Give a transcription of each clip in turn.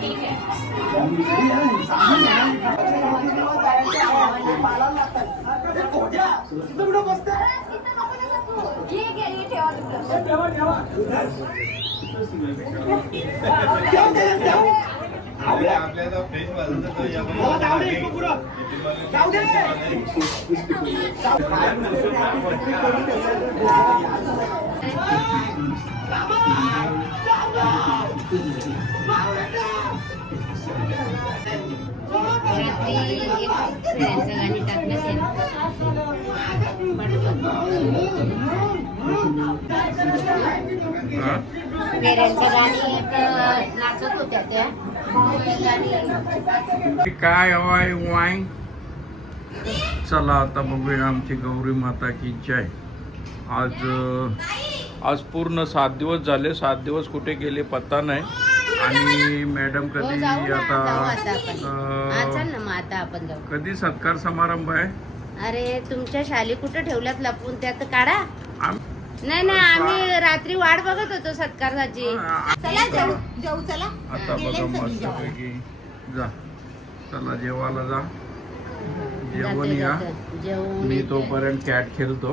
ठीक आहे. आपल्याला फ्रेश वाजत तो गाणी टाकण्यात येईल. फेऱ्यांच्या गाणी नाचत होत्या त्या. काय हवाय वाय. चला आता बघूया आमची गौरी माता की जय. आज पूर्ण 7 दिवस झाले. 7 दिवस कुठे गेले पत्ता नाही. आणि मॅडम कधी आता कधी सत्कार समारंभ आहे. अरे तुमच्या शाली कुठे ठेवल्यात लपून त्यात काढा. नाही नाही आम्ही रात्री वाट बघत होतो सत्काराची. चला जाऊ चला. आता बघा मस्तपैकी जा. चला जेवायला जा. जेवण या. मी तोपर्यंत कॅट खेळतो.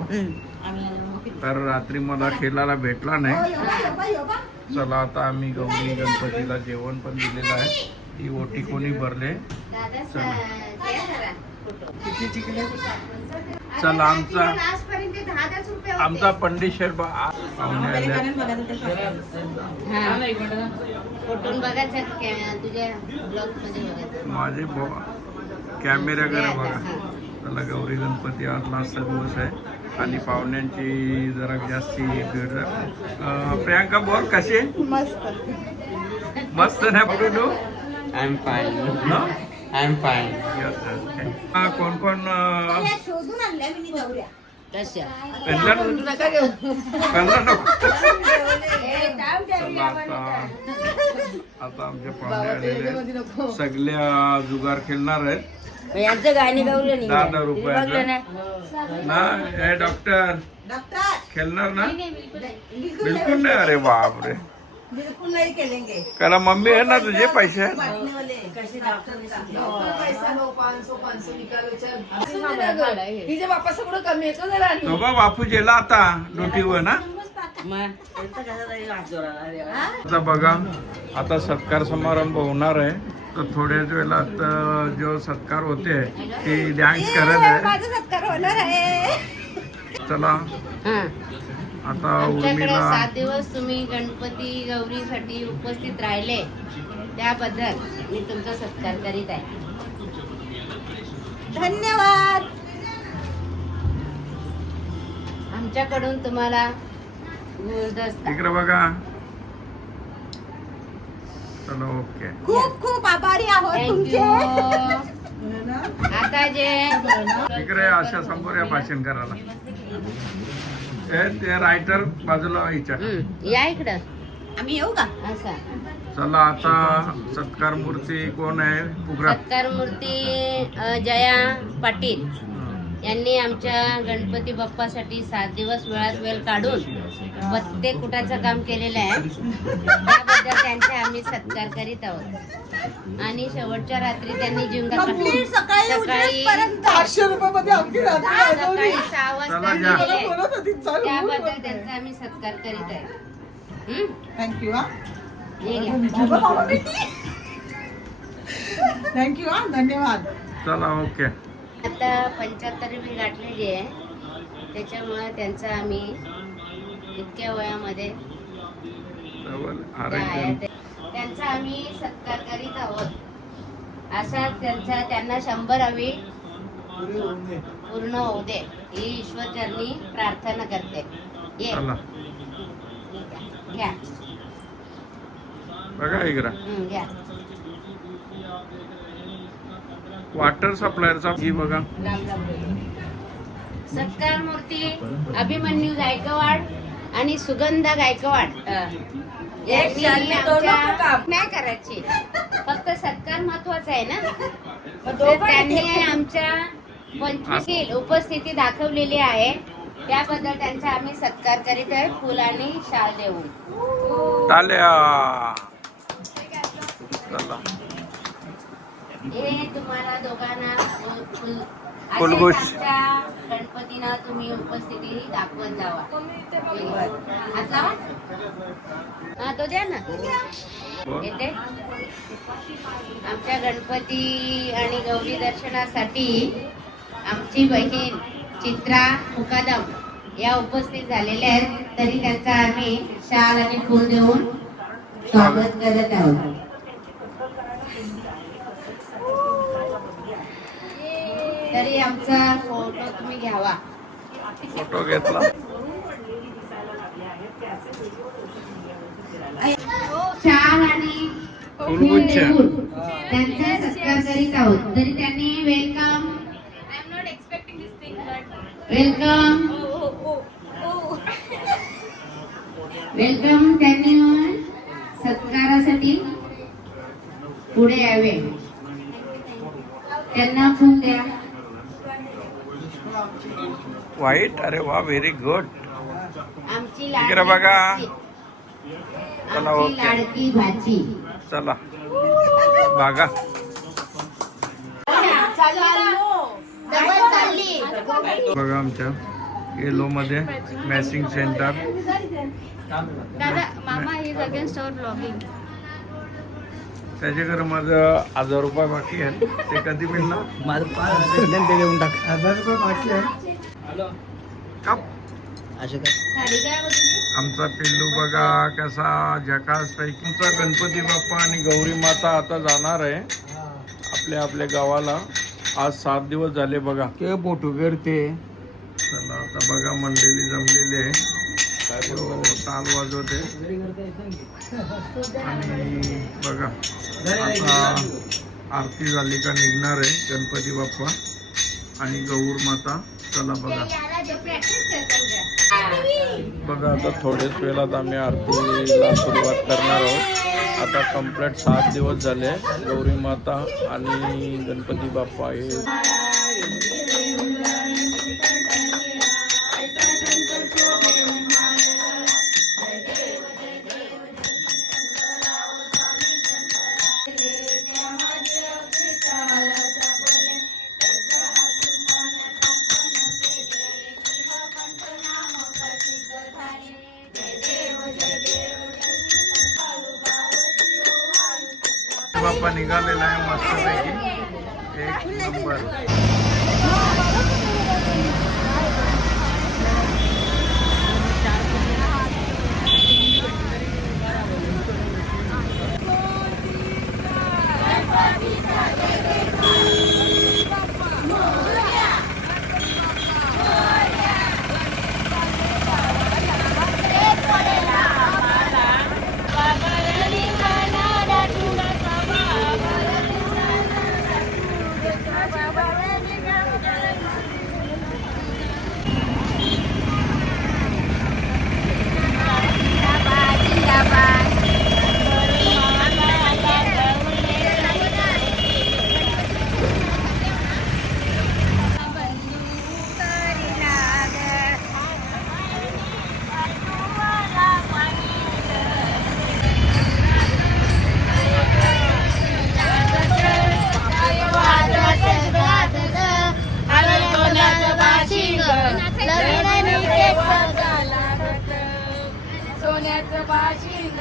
तर रात्री मला खेळायला भेटला नाही. चला आता आम्ही गौरी गणपतीला जेवण पण दिलेलं आहे. ही ओटी कोणी भरले. चला आमचा पंडित शेठ माझे कॅमेऱ्याकडे बघा. चला गौरी गणपती आज लास्टचा दिवस आहे आणि पाहुण्यांची जरा जास्ती भीड. प्रियांका बोल कशी. मस्त नाही पडू. I am fine. I am fine. कोण कोण आता आमच्या पाहुणे आलेले सगळ्या जुगार खेळणार आहेत. यांचं गाणी गौरी 10 रुपयाचं ना. हे डॉक्टर खेळणार ना. बिलकुल नाही. अरे बापरे बिल्कुल नहीं खेलेंगे. कारण मम्मी आहे ना तुझे पैसे आहेत. तिचे बापा सगळं कमी येतो जरा. तो बा बापू गेला आता ड्युटीवर ना. आता बघा आता सत्कार समारंभ होणार आहे. तर थोड्याच वेळात जो सत्कार होते ते डान्स करत आहे. सत्कार होणार आहे. चला आता आमच्याकडे उर्मिला 7 दिवस तुम्ही गणपती गौरीसाठी उपस्थित राहिले त्याबद्दल मी तुमचा सत्कार करीत आहे. धन्यवाद. आमच्याकडून तुम्हाला गुलदस्ता. इकडे बघा. चला ओके. खूप खूप आभारी आहोत तुमचे. आता जे इकडे अशा समोर या भाषण करायला. ते रायटर बाजूला विचार. या इकडं. आम्ही येऊ का. असा चला आता सत्कार मूर्ती कोण आहे. सत्कार मूर्ती जया पाटील यांनी आमच्या गणपती बाप्पासाठी 7 दिवस वेळात वेळ काढून प्रत्येक कुटाचं काम केलेलं आहे. त्याबद्दल त्यांचे आम्ही सत्कार करीत आहोत. आणि शेवटच्या रात्री त्यांनी सकाळी सकाळी 800 रुपयामध्ये आमची रात्री सकाळी 6 वाजता गेलेले. बोलत होती. चल त्याबद्दल त्यांचा आम्ही सत्कार करीत आहे. थँक्यू. हा हे घ्या. थँक्यू. हा धन्यवाद. चला ओके. आता 75वी गाठलेली आहे. त्याच्यामुळे त्यांचा आम्ही इतक्या वयामध्ये त्यांचा आम्ही सत्कार करीत आहोत. असा त्यांना 100वी पूर्ण होऊ दे ही ईश्वरचरणी प्रार्थना करते. ये घ्या बघा इकडे घ्या. वॉटर सप्लायरचा ही बघा. सत्कार मूर्ती अभिमन्यू गायकवाड आणि सुगंधा गायकवाड नाही करायची. फक्त सत्कार महत्वाचा आहे ना. तर त्यांनी आमच्या 25 उपस्थिती दाखवलेली आहे. त्याबद्दल त्यांचा आम्ही सत्कार करीत आहे फुल आणि शाल देऊन. टाळ्या. चला हे तुम्हाला दोघांना फुलगुश. आमच्या गणपतीला तुम्ही उपस्थिती दाखवत जावा. हात लावा. हा तो द्या ना. येते आमच्या गणपती आणि गौरी दर्शनासाठी आमची बहीण चित्रा मुकादम या उपस्थित झालेल्या आहेत. तरी त्यांचा आम्ही शाल आणि फूल देऊन स्वागत करत आहोत. तरी आमचा फोटो तुम्ही घ्यावा. फोटो घेतला. शाल आणि फूल देऊन त्यांचा सत्कार करीत आहोत. तरी त्यांनी वेलकम वेलकम वेलकम त्यांनी सत्कारासाठी पुढे यावे. त्यांना फूल द्या. वाईट. अरे वा, व्हेरी गुड. आमची इकडे बघा. चला, आमची ओके. लाडकी भाची. चला बघा. बघा आमच्या येलो मध्ये मॅचिंग सेंटर. दादा मामा इज अगेन्स्ट अवर ब्लॉगिंग. त्याच्याकडे माझं 1000 रुपये बाकी आहे. ते कधी मिळणार? माझं 5,000 ते देऊन टाक. 1000 रुपये बाकी आहे. कप. असं काय? साडी काय होती? आमचा पिल्लू बघा कसा झकास पैकीचा. गणपती बाप्पा आणि गौरी माता आता जाणार आहे आपल्या आपल्या गावाला. आज 7 दिवस झाले बघा. के बोटू करते. चला आता बघा मंडळी जमलेली आहे. तो ताल वाजवते आणि बघा आता आरती झाली का निघणार आहे गणपती बाप्पा आणि गौर माता. चला बघा बघा आता थोड्याच वेळात आम्ही आरतीला सुरुवात करणार आहोत. आता कंप्लीट 7 दिवस झाले गौरी माता आणि गणपती बाप्पा हे. बाप्पा निघालेला आहे मस्तपैकी. एक नंबर. सोन्याचं बाशिंग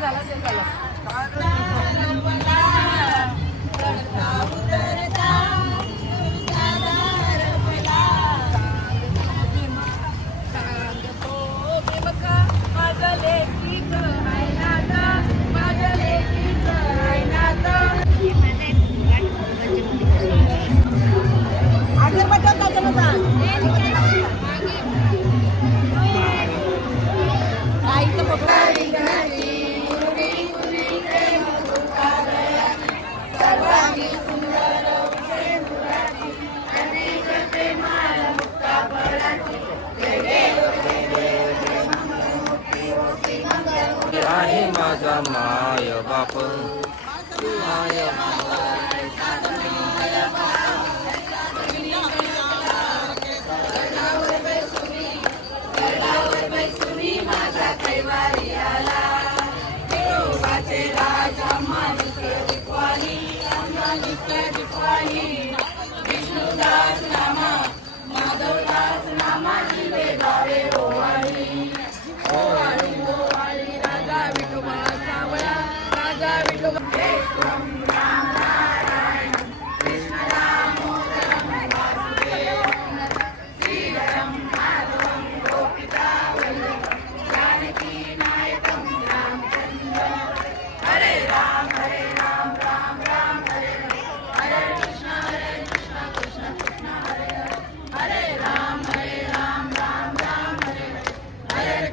झाला ते झालं. आहे माझा माय बाप. माय बाप.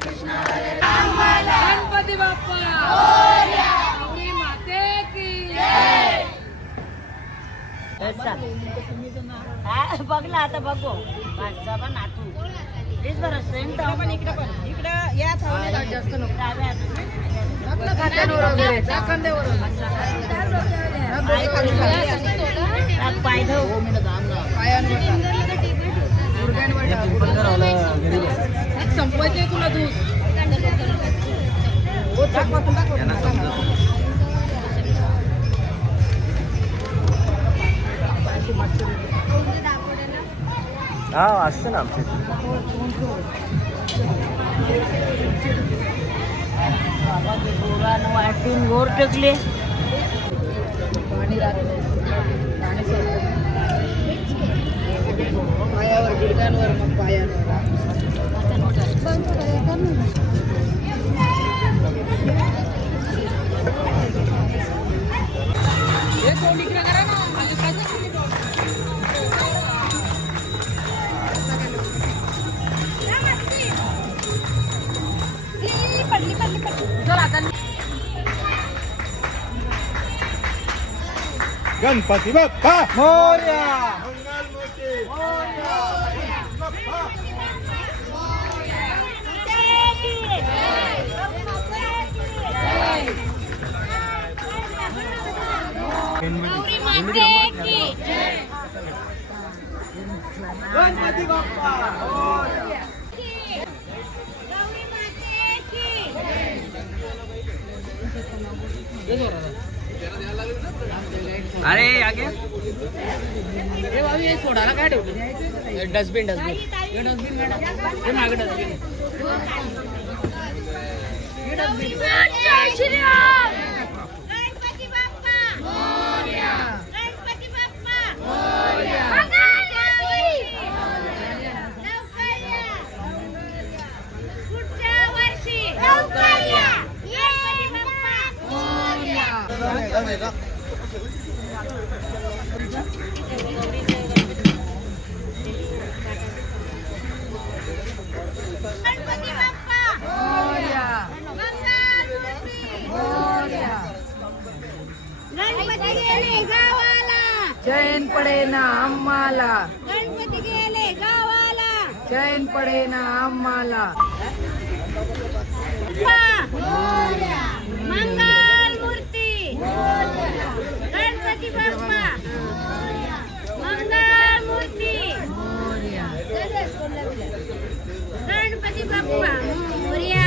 गणपती बाप्पा गौरी माते की बघला आता बघू माझा पण नातू तेच बरं सेंट पण इकडे या जास्त संपवायचे तुला दूध हा असतं ना आमच्या वाटून गोर टेकले पायावर गिडकांवर मग पायावर गणपती बाप्पा मोरया गणपती बाप्पा अरे आगे सोडायला काय ठेवलं डस्टबिन गणपती बाप्पा मोरया गणपती बाप्पा मोरया मंगळगौरी लवकर या पुढच्या वर्षी लवकर या गणपती बाप्पा मोरया गणपती बाप्पा मोरया मंगळगौरी मोरया गणपती गेले गावाला चैन पडे ना आम्हाला गणपती गेले गावाला चैन पडे ना आम्हाला मंगल मूर्ती गणपती बाप्पा मंगल मूर्ती गणपती बाप्पा मोरया